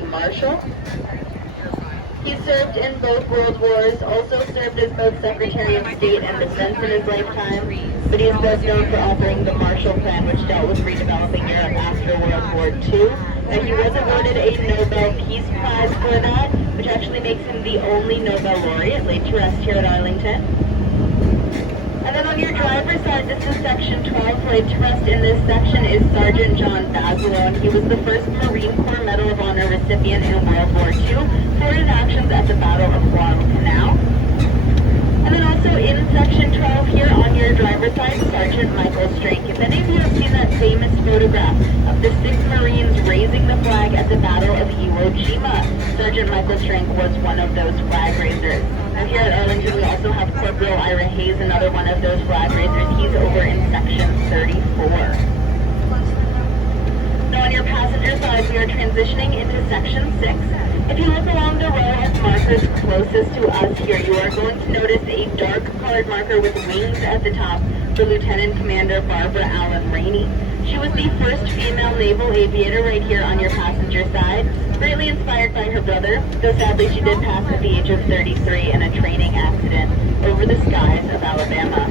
Army Marshal. He served in both World Wars, also served as both Secretary of State and Defense in his lifetime, but he is best known for authoring the Marshall Plan, which dealt with redeveloping Europe after World War II. And he was awarded a Nobel Peace Prize for that, which actually makes him the only Nobel laureate laid to rest here at Arlington. And then on your driver's side, this is Section 12. Laid to rest in this section is Sergeant John Bazelon, and he was the first Marine Corps Medal of Honor recipient in World War II for his actions at the Battle of Guadalcanal. And then also in Section 12 here on your driver's side, Sergeant Michael Strank. If any of you have seen that famous photograph of the 6 Marines raising the flag at the Battle of Iwo Jima, Sergeant Michael Strank was one of those flag raisers. Now here at Arlington, we also have Corporal Ira Hayes, another one of those flag raisers. He's over in Section 34. Now on your passenger side, we are transitioning into Section 6. If you look along the row of markers closest to us here, you are going to notice a dark colored marker with wings at the top for Lieutenant Commander Barbara Allen Rainey. She was the first female naval aviator right here on your passenger side, greatly inspired by her brother, though sadly she did pass at the age of 33 in a training accident over the skies of Alabama.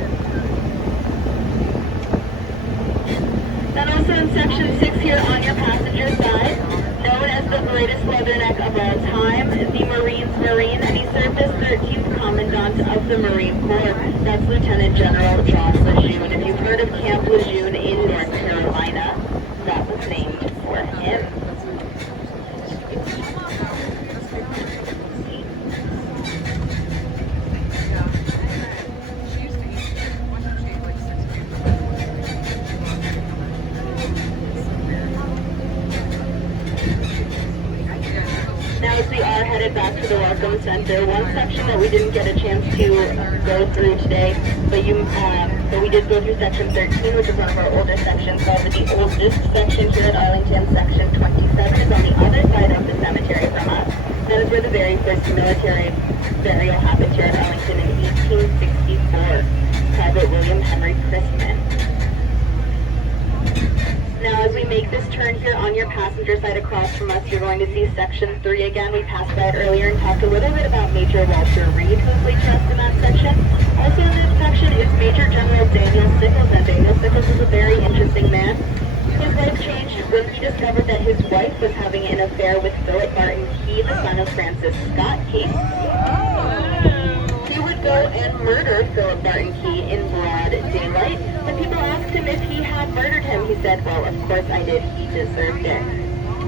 Then also in Section 6 here on your passenger side, known as the greatest leatherneck of all time, the Marine's Marine, and he served as 13th Commandant of the Marine Corps. That's Lieutenant General John Lejeune. If you've heard of Camp Lejeune in North Carolina, that was named for him. Now as we are headed back to the Welcome Center, one section that we didn't get a chance to go through today, but we did go through Section 13, which is one of our older sections. However, the oldest section here at Arlington, Section 27, is on the other side of the cemetery from us. That is where the very first military burial happened here at Arlington in 1864. Private William Henry Christman. Now, as we make this turn here on your passenger side across from us, you're going to see Section 3 again. We passed by it earlier and talked a little bit about Major Walter Reed, who's laid to rest in that section. Also in this section is Major General Daniel Sickles, and Daniel Sickles is a very interesting man. His life changed when he discovered that his wife was having an affair with Philip Barton Key, the son of Francis Scott Key. He would go and murder Philip Barton Key in broad daylight. When people asked him if he had murdered him, he said, well, of course I did. He deserved it.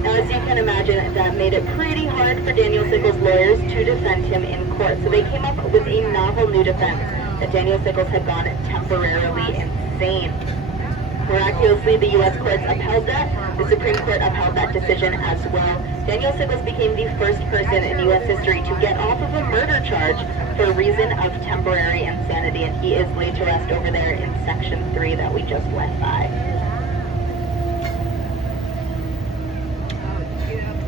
Now, as you can imagine, that made it pretty hard for Daniel Sickles' lawyers to defend him in court. So they came up with a novel new defense, that Daniel Sickles had gone temporarily insane. Miraculously, the U.S. courts upheld that. The Supreme Court upheld that decision as well. Daniel Sickles became the first person in U.S. history to get off of a murder charge for a reason of temporary insanity, and he is laid to rest over there in Section 3 that we just went by.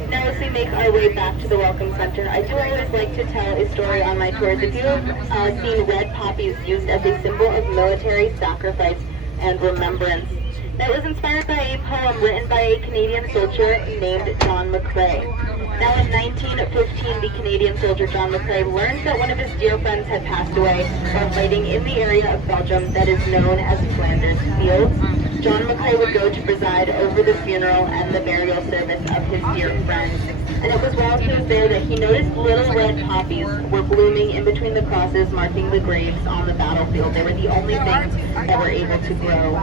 Now, as we make our way back to the Welcome Center, I do always like to tell a story on my tours. If you have seen red poppies used as a symbol of military sacrifice and remembrance, that was inspired by a poem written by a Canadian soldier named John McCrae. Now in 1915, the Canadian soldier John McCrae learned that one of his dear friends had passed away while fighting in the area of Belgium that is known as Flanders Fields. John McCrae would go to preside over the funeral and the burial service of his dear friend. And it was while he was there that he noticed little red poppies were blooming in between the crosses marking the graves on the battlefield. They were the only things that were able to grow.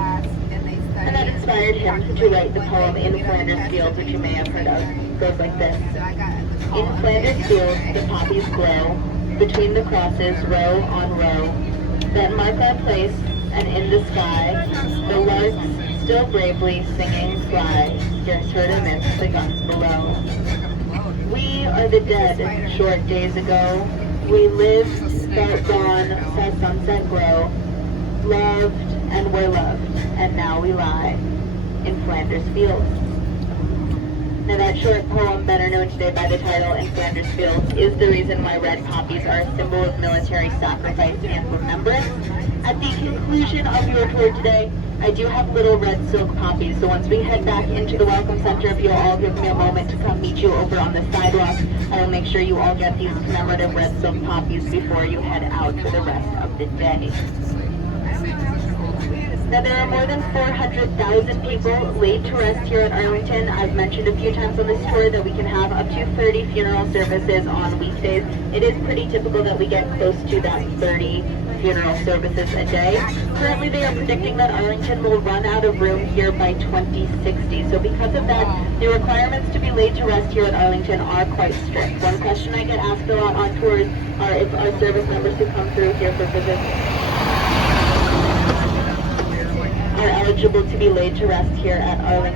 And that inspired him to write the poem In Flanders Fields, which you may have heard of. It goes like this. In Flanders Fields the poppies grow, between the crosses row on row, that mark our place, and in the sky, the larks still bravely singing fly, scarce heard amidst the guns below. We are the dead, short days ago. We lived, felt dawn, saw sunset grow, loved and were loved, and now we lie in Flanders Fields. Now that short poem, better known today by the title In Flanders Fields, is the reason why red poppies are a symbol of military sacrifice and remembrance. At the conclusion of your tour today, I do have little red silk poppies, so once we head back into the Welcome Center, if you'll all give me a moment to come meet you over on the sidewalk, I will make sure you all get these commemorative red silk poppies before you head out for the rest of the day. Now, there are more than 400,000 people laid to rest here at Arlington. I've mentioned a few times on this tour that we can have up to 30 funeral services on weekdays. It is pretty typical that we get close to that 30 funeral services a day. Currently, they are predicting that Arlington will run out of room here by 2060. So because of that, the requirements to be laid to rest here at Arlington are quite strict. One question I get asked a lot on tours are if our service members who come through here for visits are eligible to be laid to rest here at Arlington.